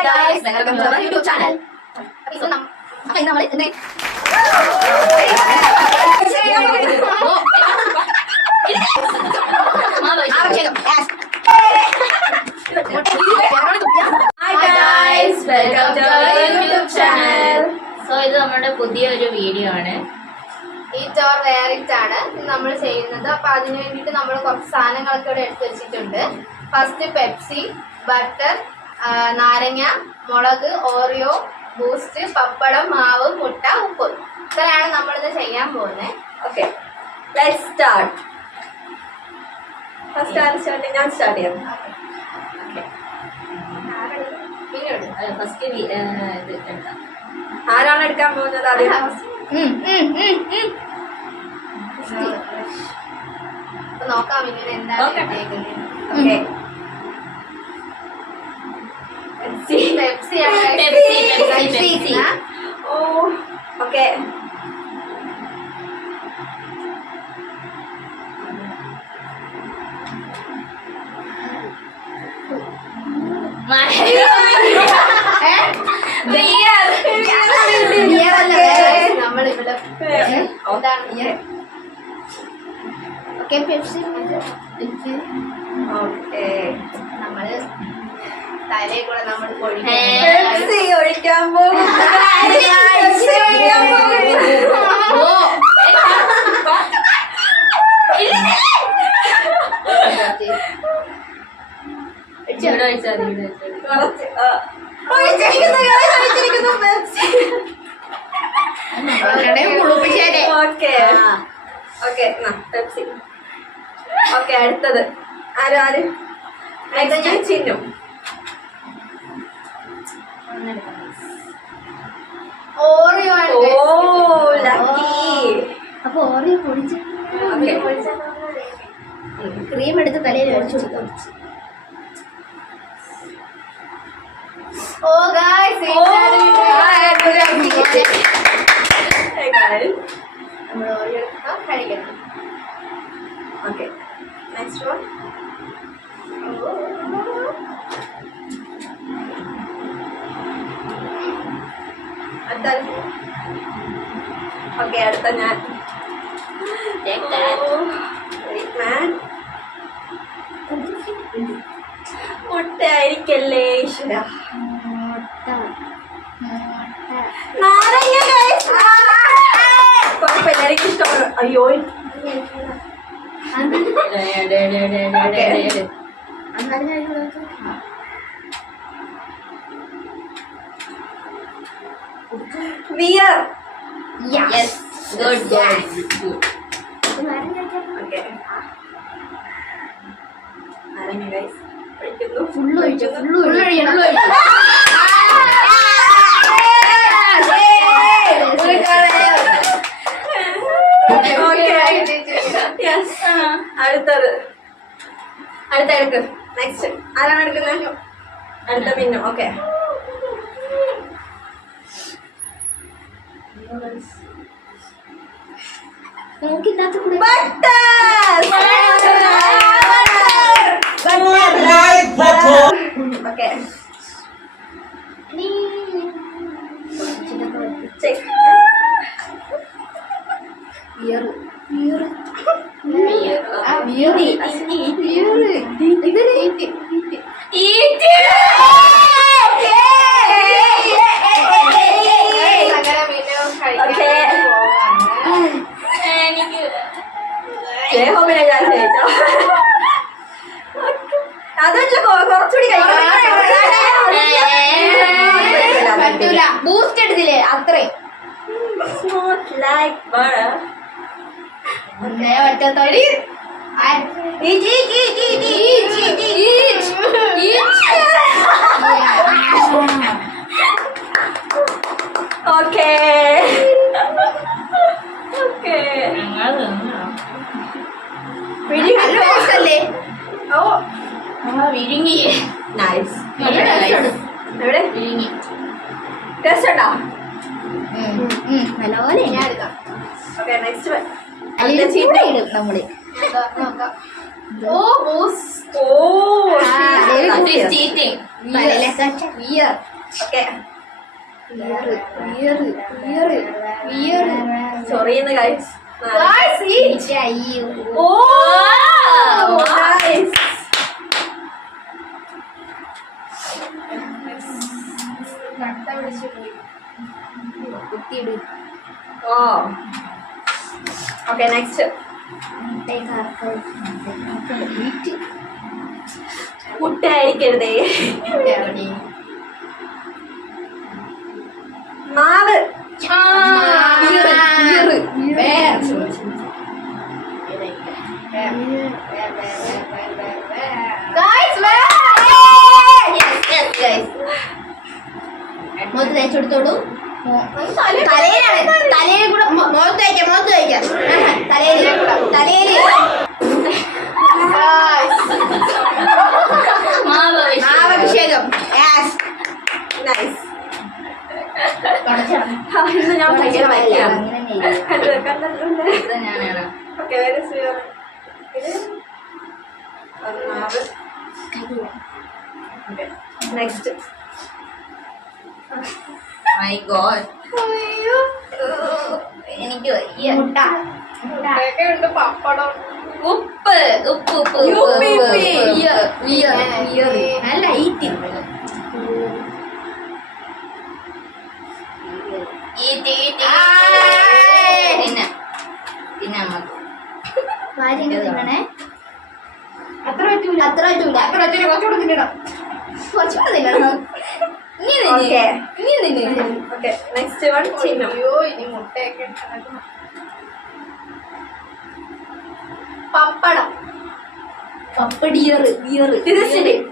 Hi guys, welcome to our YouTube channel. നമ്മൾ എന്ത് ഇത് നമ്മുടെ പുതിയൊരു വീഡിയോ ആണ്. ഈറ്റ് ഓർ വെയർ ഇറ്റ് ആണ് നമ്മൾ ചെയ്യുന്നത്. അപ്പൊ അതിനു വേണ്ടിയിട്ട് നമ്മൾ കുറച്ച് സാധനങ്ങളൊക്കെ ഇവിടെ എടുത്തു വെച്ചിട്ടുണ്ട്. ഫസ്റ്റ് പെപ്സി, ബട്ടർ, നാരങ്ങ, മുളക്, ഓറിയോ, ബൂസ്റ്റ്, പപ്പടം, മാവ്, മുട്ട, ഉപ്പ്. ഇത്രയാണ് നമ്മളിത് ചെയ്യാൻ പോകുന്നത്. Okay, let's start. ഞാൻ സ്റ്റാർട്ട് ചെയ്യാം. ഫസ്റ്റ് ഇത് എടുക്കാം. ആരാണ് എടുക്കാൻ പോകുന്നത്? ആദ്യം നോക്കാം ഇങ്ങനെ എന്താണ് ഇട്ടേക്കുന്നത്. Okay, Pepsi. Oh okay. നമ്മളിവിടെ നമ്മള് തലയിൽ കൂടെ നമ്മൾ ഒഴിക്കാൻ പോകും. ഓക്കെ, അടുത്തത് ആര്? ചിന്നു. ഓറിയോ. ഓ ലക്കി. അപ്പൊ ഓറിയോ പൊടിച്ച് ക്രീം എടുത്ത് തലയിൽ ഒഴിച്ചു കൊടുത്തു. ഓ ഗായ്സ്, നമ്മൾ ഓറിയോ കഴിക്കണം. Okay, next one. ഓക്കെ, അടുത്ത ഞാൻ. മുട്ട ആയിരിക്കല്ലേ ഈശ്വര. നാരങ്ങ കുഴപ്പമില്ല, എനിക്ക് ഇഷ്ടപ്പെടും. അയ്യോ, beer. Yes, good, good, good. Okay. നാരങ്ങ ഗൈസ് ഒഴിക്കുന്നു. ഫുള്ള് ഒഴിക്കണം. അടുത്തത് അടുത്ത എടുക്ക്. നെക്സ്റ്റ് ആരാണ് എടുക്കുന്നത്? അടുത്ത മിന്നു. ഓക്കെ, നമുക്കില്ലാത്ത കൂടെ ഓക്കെ. അതല്ല, കുറച്ചുകൂടി പറ്റൂല. ബൂസ്റ്റ് എടുത്തില്ലേ അത്രയും പറ്റത്തോടി. ഓക്കെ അല്ലേ? ഓ വിഴുങ്ങി. നൈസ്. എവിടെ വിഴുങ്ങി? ടേസ്റ്റ് ഉണ്ടോ? നല്ലപോലെ ഞാൻ എടുക്കാം. ഓക്കെ, നെക്സ്റ്റ് ഇടും നമ്മള്. നോക്കാം. Oh Boost. Oh cheating. വിയർ ഓക്കെ വിയർ വിയർ വിയർ വിയർ ചൊറിയുന്ന guys Guys, eat. Oh nice കട്ട പിടിച്ച് പോയി. കുത്തിയിട് ഓ ഓക്കെ നെക്സ്റ്റ് മുട്ടയായിരിക്കരുതേ മാവ് Guys, where? മുഖത്ത് തേച്ചെടുത്തോളൂ തലയിലാണ്. തലയിൽ കൂടെ മുഖത്ത് തേക്കാം തലയിൽ തലയിൽ മാവഭിഷേകം നൈസ് ഇന്ന് ഞാൻ ഭയങ്കര വയ്യാണ് ഞാനാണ് ഓക്കെ വെരി സ്വീർ ഇത് മാവ് നെക്സ്റ്റ് മൈ ഗോഡ് എനിക്ക് വയ്യ മുട്ടയൊക്കെ ഉണ്ട്, പപ്പടം. ഉപ്പ് ഉപ്പ് ഉപ്പ് UPP. അല്ല ഈറ്റി ഈറ്റി ഈറ്റി പിന്നെ പിന്നെ നമുക്ക് തിന്നണേ അത്ര പറ്റൂല. അത്ര പറ്റൂല അത്ര പറ്റൂല, കുറച്ചുകൂടെ തിന്നണം. കുറച്ചുകൂടെ തിന്നണം ഇനി Okay. ഇനി തിന്നു ഓക്കെ നെക്സ്റ്റ് വൺ ചിഹ്നം അയ്യോ, ഇനി മുട്ടയൊക്കെ ഇട്ടേക്കണം. പപ്പടം. പപ്പടിയർ ബിയർ This is sitting.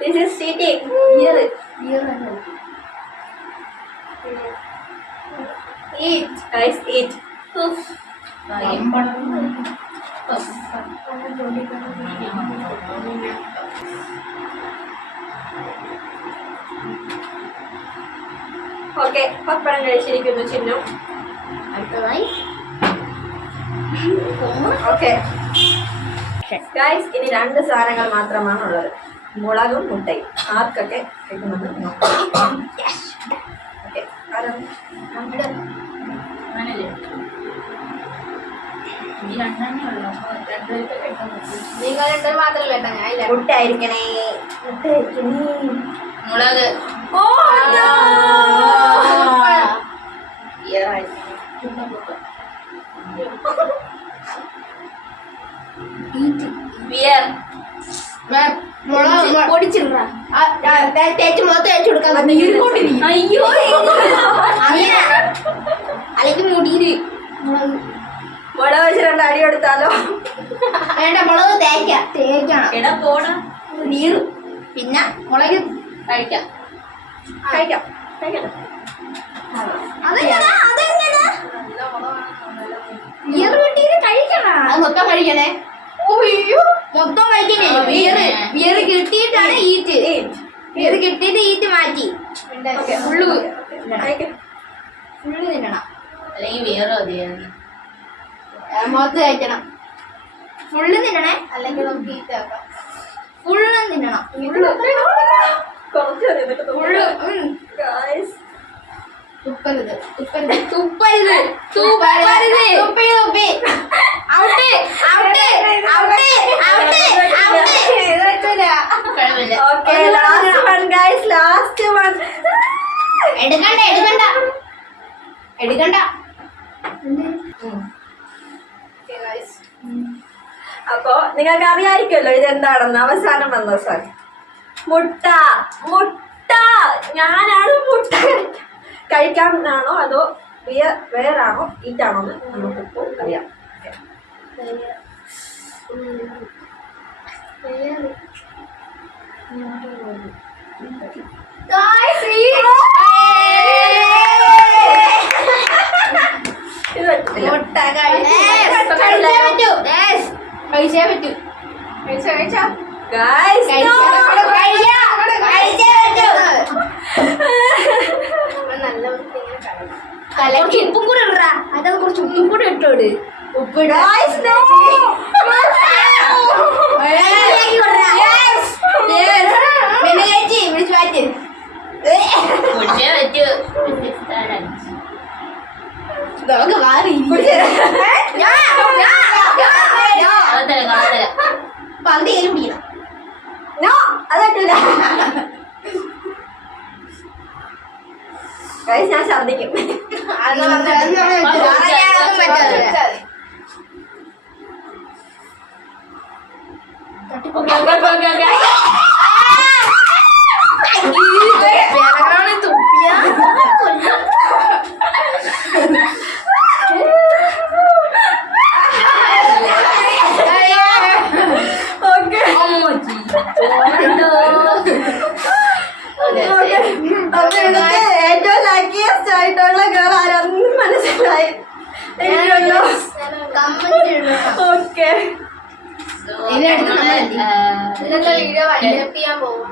This is sitting. ബിയർ ബിയർ Eat. Guys, eat. Okay pappadam കഴിച്ചിരിക്കുന്നു ചിഹ്നം അടുത്തതായി ഓക്കെ ഗൈസ് ഇനി രണ്ട് സാധനങ്ങൾ മാത്രമാണുള്ളത്, മുളകും മുട്ടയും. ആർക്കൊക്കെ കിട്ടുമെന്ന് നോക്കാം. ഓക്കെ നിങ്ങൾ രണ്ടും മാത്രമല്ല കേട്ടോ, ഞാൻ ഇല്ല. മുട്ട ആയിരിക്കണേ മുളക് ഓ ബിയർ പൊടിച്ചിട. തേച്ച് മുഖത്ത് തേച്ച് കൊടുക്കാൻ അയ്യോ അല്ലെങ്കിൽ മുടിയില് മുളക് മുള വെച്ച് രണ്ട് അടി എടുത്താലോ? വേണ്ട മുളക് തേക്കണം എടാ പോടാ. നീറും പിന്നെ മുളക് കഴിക്കാം കഴിക്കാം കഴിക്കട്ടെ. അതെങ്ങനാ നല്ല മുളകാണ്, നല്ല മുളക്. ബിയർ കിട്ടിയത് കഴിക്കണം അത് മൊത്തം കഴിക്കണേ മൊത്തം കഴിക്കണേ ബിയർ കിട്ടിയിട്ടാണ് ഈറ്റ് ബിയർ കിട്ടിയിട്ട് ഈറ്റ് മാറ്റി ഓക്കെ ഫുള്ള് കഴിക്കാം. ഫുള്ള് തിന്നണം അല്ലെങ്കിൽ ബിയർ മതിയായിരുന്നു മുഖത്ത് കഴിക്കണം ഫുള്ള് തിന്നണേ അല്ലെങ്കിൽ നമുക്ക് ഈറ്റാക്കാം. ഫുള്ള് തിന്നണം കുറച്ച് മതി, എന്നിട്ട് ഫുള്ള് ഗൈസ് തുപ്പരുത്, തുപ്പരുത് തുപ്പരുത് തുപ്പരുത് തുപ്പി തുപ്പി out out out out out okay last one guys, last one. എടുക്കണ്ട എടുക്കണ്ട എടുക്കണ്ട അപ്പോ നിങ്ങൾക്ക് അറിയായിരിക്കുമല്ലോ ഇതെന്താണെന്ന്. അവസാനം വന്ന സാധനം മുട്ട. മുട്ട ഞാനാണ് മുട്ട കഴിക്കാനാണോ അതോ വേറാണോ ഈറ്റാണോ എന്ന് നമുക്കിപ്പോൾ അറിയാം. ഇത് പറ്റില്ല. മുട്ട കഴിച്ചേ പറ്റൂ കഴിച്ചോ. ഗൈസ് നല്ല വൃത്തി ഇങ്ങനെ കഴിയും. കുറച്ച് ഉപ്പും കൂടെ ഇടാ അതൊക്കെ കുറച്ച് ഉപ്പും കൂടെ ഇട്ടോട് ഉപ്പിട നമുക്ക് മാറി പകുതിയിലും വീണം നോ അത് പറ്റൂല ഗൈസ് ഞാൻ ഛർദ്ദിക്കും ഏറ്റവും ലക്കിയസ്റ്റ് ആയിട്ടുള്ള ഗേൾ ആരാന്നും മനസ്സിലായി ഓക്കെ ഇന്നത്തെ വീഡിയോ വൈൻഡപ്പ് ചെയ്യാൻ പോകും.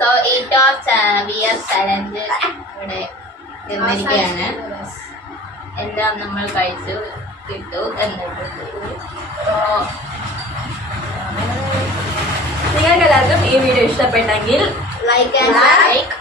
So eat of wear challenge ഇവിടെ നിർമ്മിക്കുകയാണ്. എല്ലാം നമ്മൾ കഴിച്ചു കിട്ടു എന്നിട്ട് നിങ്ങൾക്ക് എല്ലാവർക്കും ഈ വീഡിയോ ഇഷ്ടപ്പെട്ടെങ്കിൽ ലൈക്ക് ആൻഡ് ലൈക്ക്